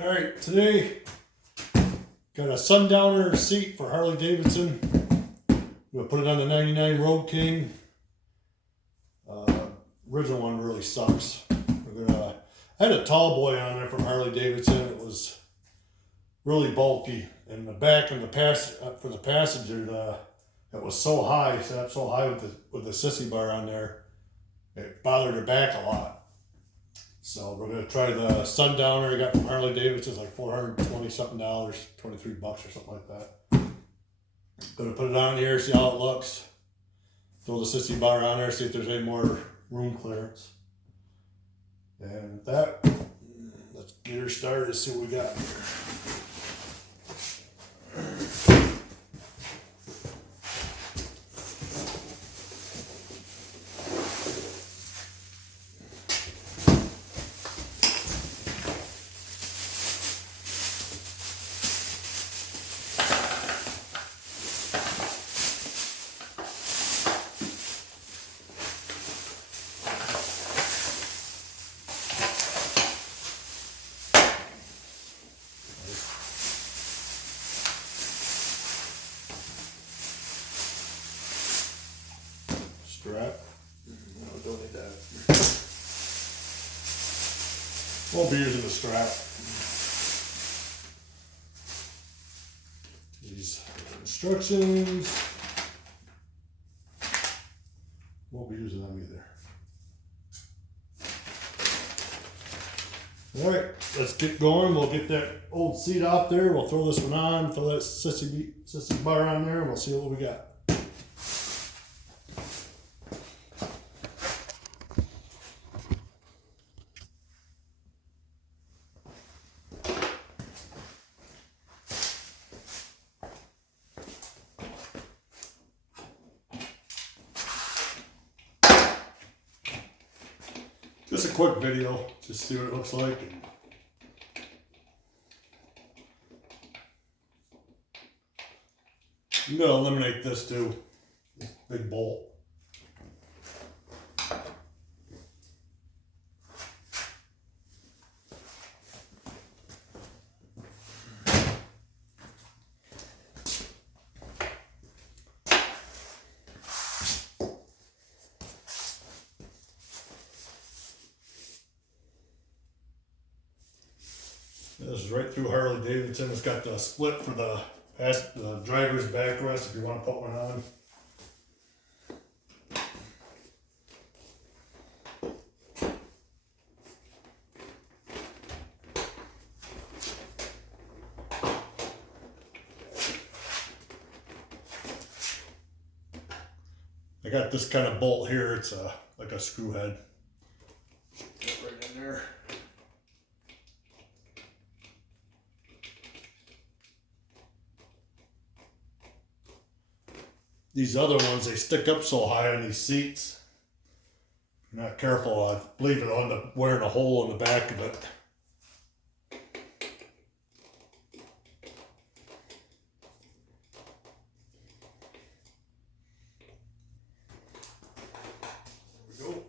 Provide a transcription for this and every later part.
Alright, today got a Sundowner seat for Harley Davidson. I'm going to put it on the 99 Road King. Original one really sucks. I had a tall boy on there from Harley Davidson. It was really bulky. And the back and for the passenger, it was so high, set up so high with the sissy bar on there, it bothered her back a lot. So we're gonna try the Sundowner I got from Harley Davidson. It's like $420 something, $23 or something like that. Gonna put it on here, see how it looks. Throw the sissy bar on there, see if there's any more room clearance. And with that, let's get her started and see what we got here. Strap. No, don't need that. Won't be using the strap. These instructions. Won't be using them either. Alright, let's get going. We'll get that old seat out there. We'll throw this one on, throw that sissy bar on there, and we'll see what we got. Just a quick video, just see what it looks like. I'm gonna eliminate this too, this big bolt. This is right through Harley Davidson. It's got the split for the driver's backrest if you want to put one on. I got this kind of bolt here. It's like a screw head. Get right in there. These other ones, they stick up so high on these seats. If you're not careful, I believe it'll end up wearing a hole in the back of it. There we go.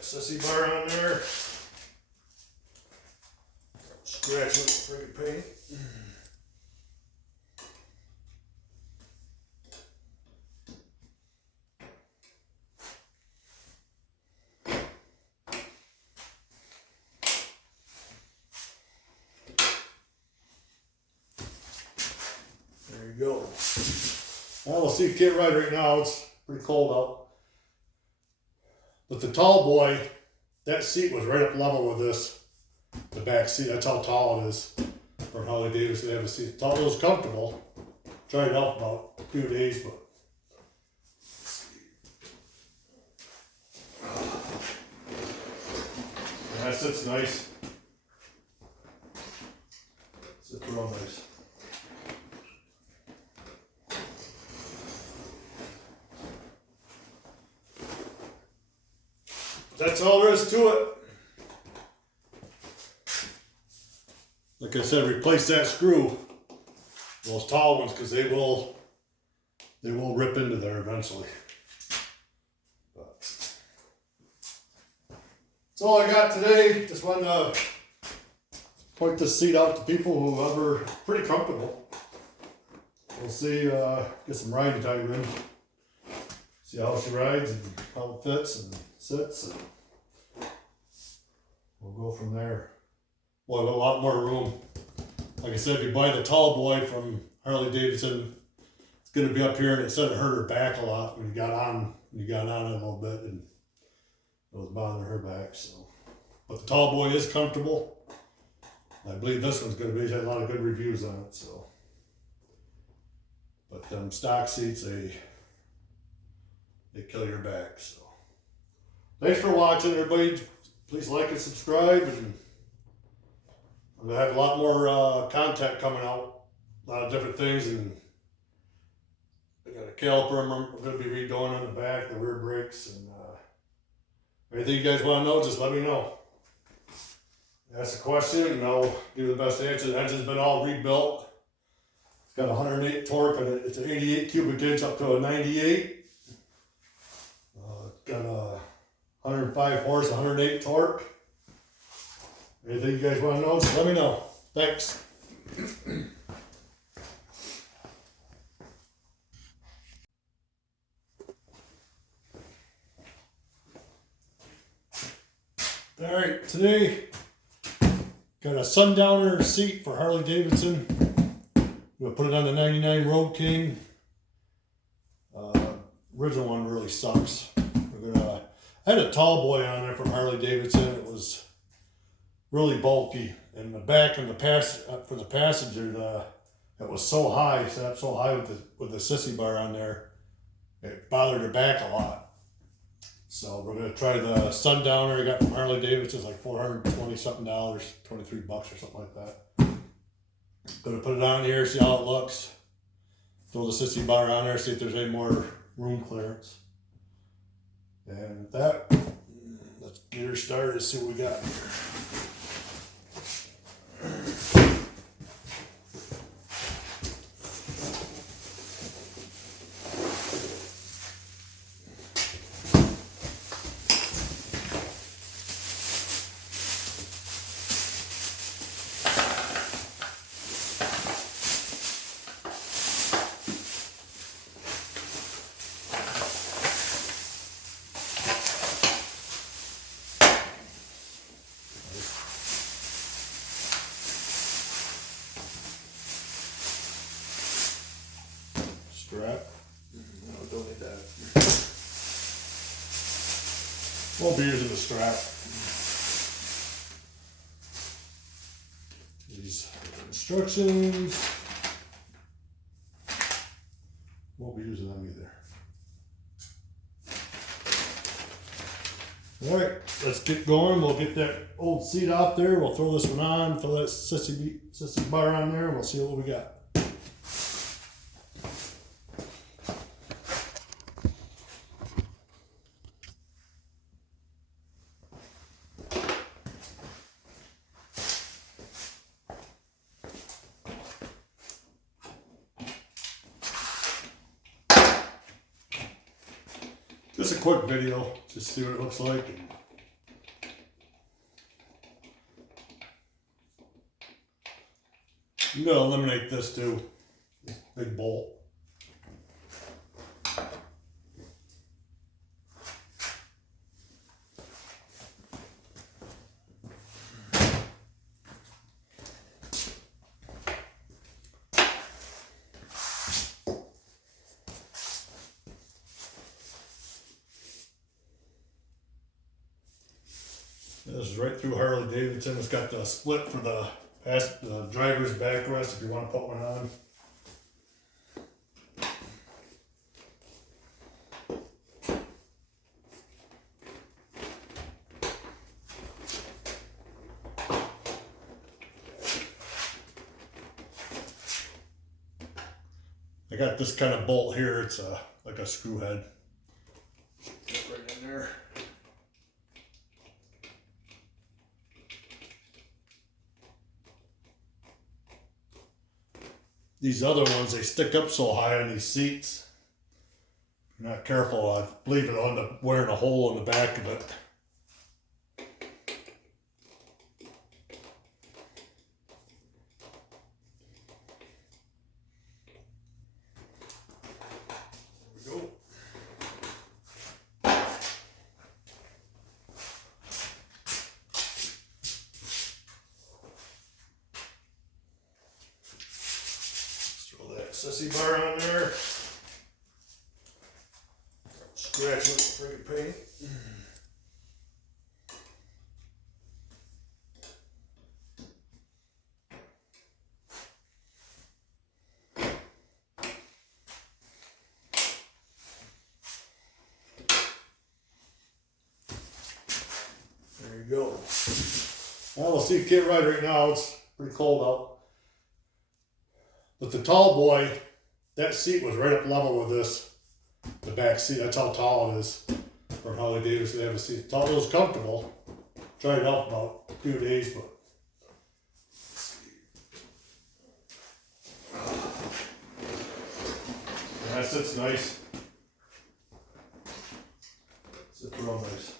Sissy bar on there. Scratch with the friggin' paint. There you go. Well, we'll see if you can't ride right now. It's pretty cold out. But the tall boy, that seat was right up level with this, the back seat. That's how tall it is. For Harley Davidson, they have a seat. It was comfortable. Tried it out about a few days, but that sits nice. Sits real nice. That's all there is to it. Like I said, replace that screw. those tall ones, because they will rip into there eventually. But that's all I got today. Just wanted to point this seat out to people who are pretty comfortable. We'll see, get some riding time in. See how she rides and how it fits and sits, and we'll go from there. We'll have a lot more room. Like I said, if you buy the tall boy from Harley Davidson, it's going to be up here, and it said it hurt her back a lot when you got on it a little bit, and it was bothering her back. So, but the tall boy is comfortable. I believe this one's going to be, has a lot of good reviews on it. So, but them stock seats, they kill your back. So, thanks for watching, everybody. Please like and subscribe, and I'm gonna have a lot more content coming out, a lot of different things, and I got a caliper I'm gonna be redoing on the back, the rear brakes, and anything you guys want to know, just let me know. Ask a question, and I'll do the best answer. The engine's been all rebuilt. It's got 108 torque, and it's an 88 cubic inch up to a 98. Got a 105 horse, 108 torque. Anything you guys want to know, just let me know. Thanks. All right, today got a Sundowner seat for Harley Davidson. I'm gonna put it on the 99 Road King. Original one really sucks. I had a tall boy on there from Harley Davidson. It was really bulky, and the back and for the passenger, it was so high, set up so high with the sissy bar on there, it bothered her back a lot. So we're gonna try the Sundowner I got from Harley Davidson. It's like $420 something, $23 or something like that. Gonna put it on here, see how it looks. Throw the sissy bar on there, see if there's any more room clearance. And with that, let's get her started and see what we got here. Strap. No, don't need that. Won't be using the strap. These instructions. Won't be using them either. All right, let's get going. We'll get that old seat out there. We'll throw this one on, throw that sissy bar on there, and we'll see what we got. Just a quick video, just see what it looks like. I'm gonna eliminate this too, this big bolt. This is right through Harley Davidson. It's got the split for the driver's backrest if you want to put one on. I got this kind of bolt here. It's like a screw head. Get right in there. these other ones, they stick up so high on these seats. If you're not careful, I believe it'll end up wearing a hole in the back of it. Sissy bar on there. Scratch with the friggin' paint. There you go. Well, we'll see, can't ride right now. It's pretty cold out. But the tall boy, that seat was right up level with this, the back seat. That's how tall it is for Harley Davidson. They have a seat. It was comfortable. Tried it out about a few days, but that sits nice. Sits real nice.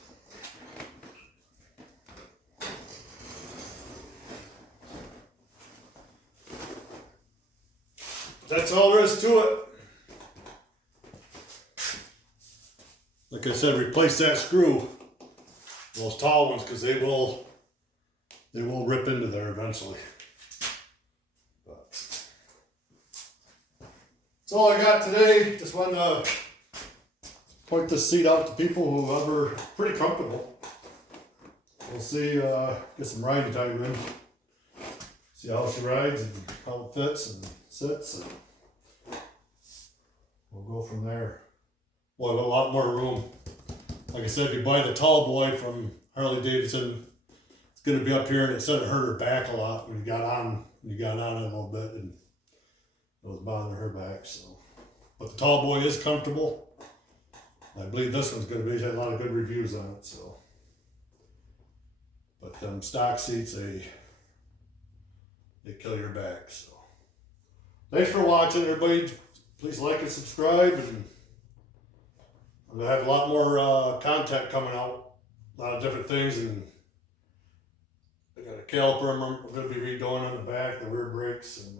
That's all there is to it. Like I said, replace that screw, those tall ones, because they will rip into there eventually. But that's all I got today. Just wanted to point this seat out to people who are pretty comfortable. We'll see, get some riding time in. See how she rides and how it fits and sits, and we'll go from there. We'll have a lot more room. Like I said, if you buy the tall boy from Harley Davidson, it's going to be up here, and it said it hurt her back a lot when you got on it a little bit, and it was bothering her back. So, but the tall boy is comfortable. I believe this one's going to be, had a lot of good reviews on it. So, but them stock seats, they kill your back. So, thanks for watching, everybody. Please like and subscribe, and I'm gonna have a lot more content coming out, a lot of different things, and I got a caliper I'm gonna be redoing on the back, the rear brakes, and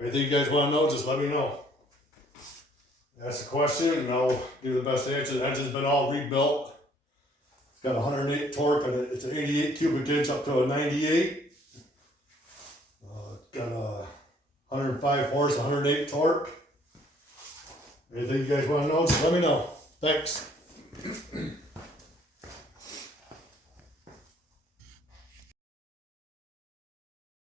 anything you guys want to know, just let me know. Ask a question, and I'll do the best to answer. The engine's been all rebuilt. It's got 108 torque, and it's an 88 cubic inch up to a 98. Got a 105 horse, 108 torque. Anything you guys want to know, just let me know. Thanks.